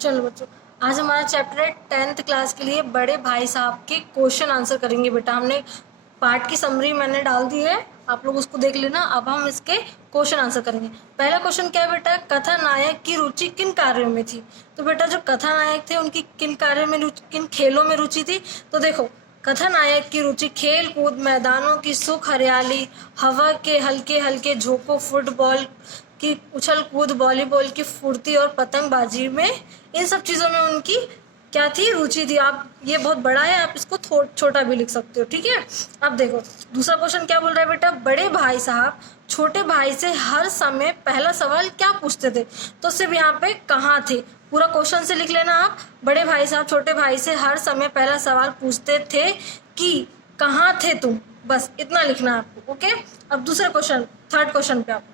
चलो बच्चों, आज हमारा चैप्टर है 10th क्लास के लिए बड़े भाई साहब के क्वेश्चन आंसर करेंगे। बेटा हमने पार्ट की समरी मैंने डाल दी है, आप लोग उसको देख लेना। अब हम इसके क्वेश्चन आंसर करेंगे। पहला क्वेश्चन क्या है बेटा, कथा नायक की रुचि किन कार्यों में थी। तो बेटा जो कथा नायक थे उनकी किन कार्यों में किन खेलों में रुचि थी। तो देखो, कथा नायक की रुचि खेल कूद, मैदानों की सुख हरियाली, हवा के हल्के हल्के झोंकों, फुटबॉल की उछल कूद, वॉलीबॉल की फुर्ती और पतंगबाजी में, इन सब चीज़ों में उनकी क्या थी, रुचि थी। आप ये बहुत बड़ा है, आप इसको छोटा भी लिख सकते हो, ठीक है। अब देखो दूसरा क्वेश्चन क्या बोल रहा है बेटा, बड़े भाई साहब छोटे भाई से हर समय पहला सवाल क्या पूछते थे। तो सिर्फ यहाँ पे कहाँ थे, पूरा क्वेश्चन से लिख लेना आप। बड़े भाई साहब छोटे भाई से हर समय पहला सवाल पूछते थे कि कहाँ थे तुम, बस इतना लिखना है आपको, ओके। अब दूसरा क्वेश्चन, थर्ड क्वेश्चन पे आप,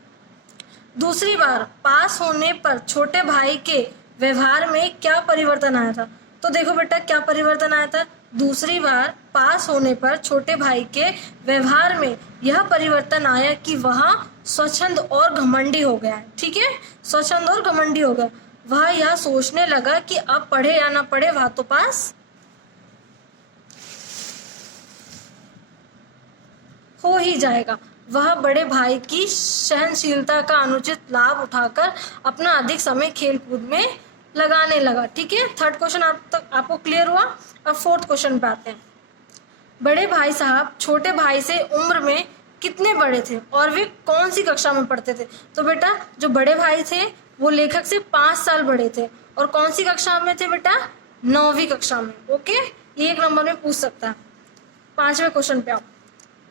दूसरी बार पास होने पर छोटे भाई के व्यवहार में क्या परिवर्तन आया था। तो देखो बेटा क्या परिवर्तन आया था, दूसरी बार पास होने पर छोटे भाई के व्यवहार में यह परिवर्तन आया कि वह स्वच्छंद और घमंडी हो गया है, ठीक है। स्वच्छंद और घमंडी हो गया, वह यह सोचने लगा कि अब पढ़े या ना पढ़े वह तो पास हो ही जाएगा। वह बड़े भाई की सहनशीलता का अनुचित लाभ उठाकर अपना अधिक समय खेल कूद में लगाने लगा, ठीक है। थर्ड क्वेश्चन आपको क्लियर हुआ। अब फोर्थ क्वेश्चन पे आते हैं। बड़े भाई साहब छोटे भाई से उम्र में कितने बड़े थे और वे कौन सी कक्षा में पढ़ते थे। तो बेटा जो बड़े भाई थे वो लेखक से 5 साल बड़े थे, और कौन सी कक्षा में थे बेटा, 9वीं कक्षा में, ओके। ये एक नंबर में पूछ सकता है। 5वें क्वेश्चन पे आओ।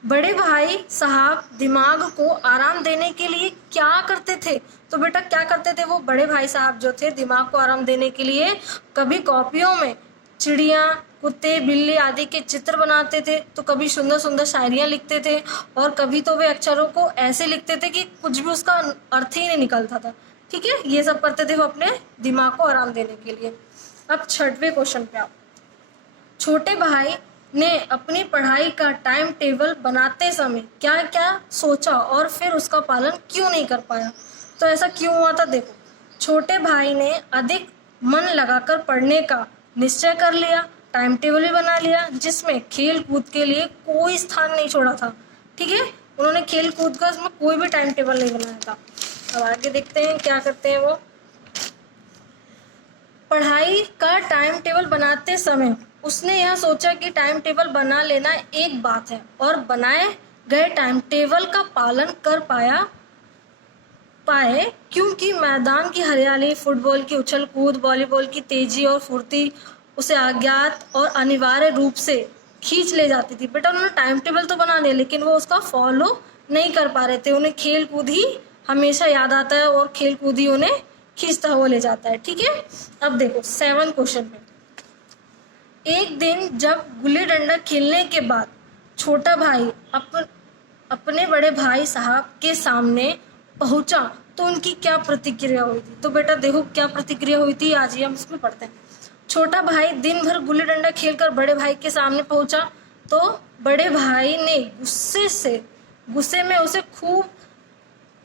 बड़े भाई साहब दिमाग को आराम देने के लिए क्या करते थे। तो बेटा क्या करते थे वो बड़े भाई साहब जो थे, दिमाग को आराम देने के लिए कभी कॉपियों में चिड़िया, कुत्ते, बिल्ली आदि के चित्र बनाते थे, तो कभी सुंदर सुंदर शायरियाँ लिखते थे, और कभी तो वे अक्षरों को ऐसे लिखते थे कि कुछ भी उसका अर्थ ही नहीं निकलता था, ठीक है। ये सब करते थे वो अपने दिमाग को आराम देने के लिए। अब 6वें क्वेश्चन पे आओ। छोटे भाई ने अपनी पढ़ाई का टाइम टेबल बनाते समय क्या क्या सोचा और फिर उसका पालन क्यों नहीं कर पाया। तो ऐसा क्यों हुआ था, देखो छोटे भाई ने अधिक मन लगाकर पढ़ने का निश्चय कर लिया, टाइम टेबल भी बना लिया जिसमें खेल कूद के लिए कोई स्थान नहीं छोड़ा था, ठीक है। उन्होंने खेल कूद का उसमें कोई भी टाइम टेबल नहीं बनाया था। अब आगे देखते हैं क्या करते हैं वो। पढ़ाई का टाइम टेबल बनाते समय उसने यह सोचा कि टाइम टेबल बना लेना एक बात है, और बनाए गए टाइम टेबल का पालन कर पाए क्योंकि मैदान की हरियाली, फुटबॉल की उछल कूद, वॉलीबॉल की तेजी और फुर्ती उसे अज्ञात और अनिवार्य रूप से खींच ले जाती थी। बेटा उन्होंने टाइम टेबल तो बना लिया लेकिन वो उसका फॉलो नहीं कर पा रहे थे। उन्हें खेल कूद ही हमेशा याद आता है और खेल कूद ही उन्हें खींचता हुआ ले जाता है, ठीक है। अब देखो 7 क्वेश्चन में, एक दिन जब गुल्ली डंडा खेलने के बाद छोटा भाई अपने बड़े भाई साहब के सामने पहुंचा तो उनकी क्या प्रतिक्रिया हुई थी। तो बेटा देखो क्या प्रतिक्रिया हुई थी, आज ही हम इसमें पढ़ते हैं। छोटा भाई दिन भर गुल्ली डंडा खेलकर बड़े भाई के सामने पहुंचा तो बड़े भाई ने गुस्से में उसे खूब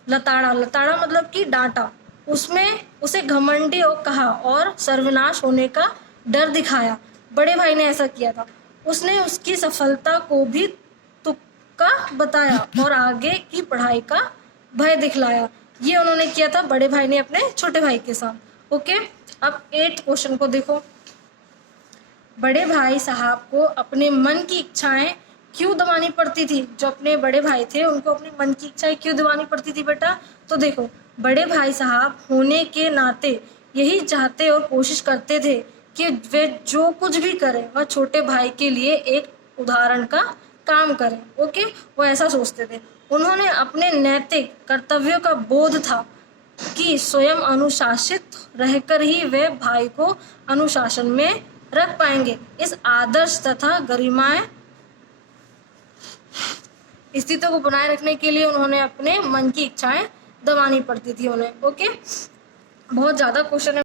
लताड़ा मतलब कि डांटा, उसमें उसे घमंडी कहा और सर्वनाश होने का डर दिखाया। बड़े भाई ने ऐसा किया था, उसने उसकी सफलता को भी तुक्का बताया और आगे की पढ़ाई का भय दिखलाया। ये उन्होंने किया था बड़े भाई ने अपने छोटे भाई के साथ, ओके। अब 8 क्वेश्चन को देखो। बड़े भाई साहब को अपने मन की इच्छाएं क्यों दबानी पड़ती थी। जो अपने बड़े भाई थे उनको अपने मन की इच्छाएं क्यों दबानी पड़ती थी बेटा। तो देखो बड़े भाई साहब होने के नाते यही चाहते और कोशिश करते थे कि वे जो कुछ भी करें वह छोटे भाई के लिए एक उदाहरण का काम करें, ओके। वो ऐसा सोचते थे। उन्होंने अपने नैतिक कर्तव्यों का बोध था कि स्वयं अनुशासित रहकर ही वे भाई को अनुशासन में रख पाएंगे। इस आदर्श तथा गरिमामय स्थिति को बनाए रखने के लिए उन्होंने अपने मन की इच्छाएं दबानी पड़ती थी उन्हें, ओके। बहुत ज्यादा क्वेश्चन है।